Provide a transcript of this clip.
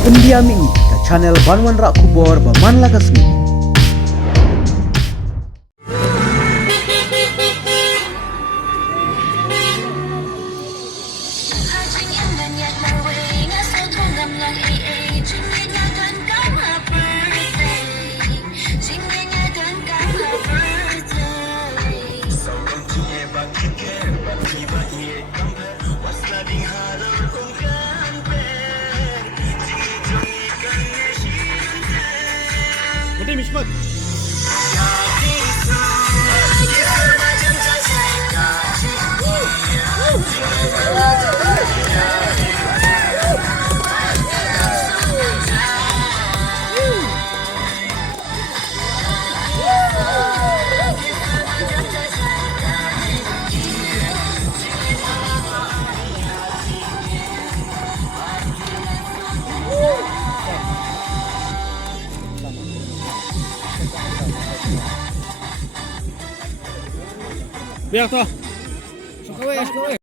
Pendiami ke channel Banwan Rak Kubor Baman Lakasmi. Betul Mishmat. Biar tu. Suka weh.